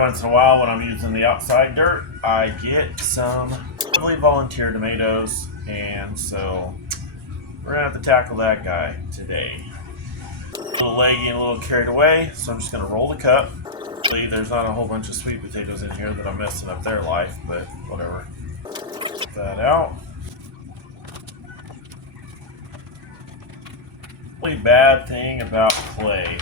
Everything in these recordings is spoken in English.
Once in a while when I'm using the outside dirt, I get some lovely volunteer tomatoes, and so we're gonna have to tackle that guy today. A little leggy and a little carried away, so I'm just gonna roll the cup. There's not a whole bunch of sweet potatoes in here that I'm messing up their life, but whatever. Get that out. The only bad thing about clay.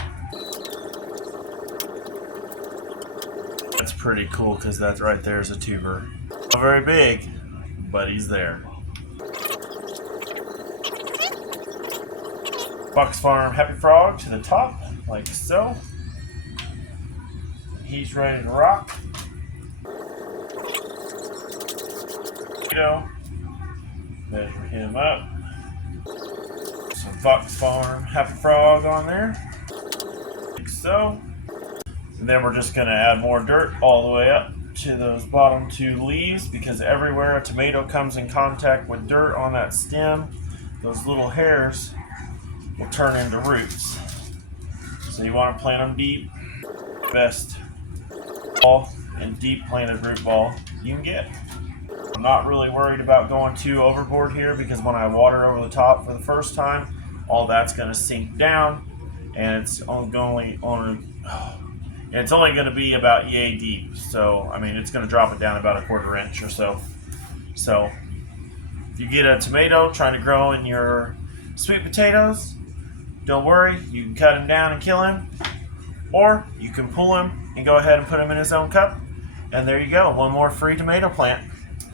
That's pretty cool because that right there is a tuber. Not very big, but he's there. Fox Farm Happy Frog to the top, like so. He's ready to rock. Measure him up. Some Fox Farm Happy Frog on there, like so. And then we're just going to add more dirt all the way up to those bottom two leaves, because everywhere a tomato comes in contact with dirt on that stem, those little hairs will turn into roots. So you want to plant them deep. Best ball and deep planted root ball you can get. I'm not really worried about going too overboard here, because when I water over the top for the first time, all that's going to sink down, and it's only going to be about yay deep. So, I mean, it's going to drop it down about a 1/4 inch or so. So, if you get a tomato trying to grow in your sweet potatoes, don't worry. You can cut him down and kill him. Or you can pull him and go ahead and put him in his own cup. And there you go. One more free tomato plant.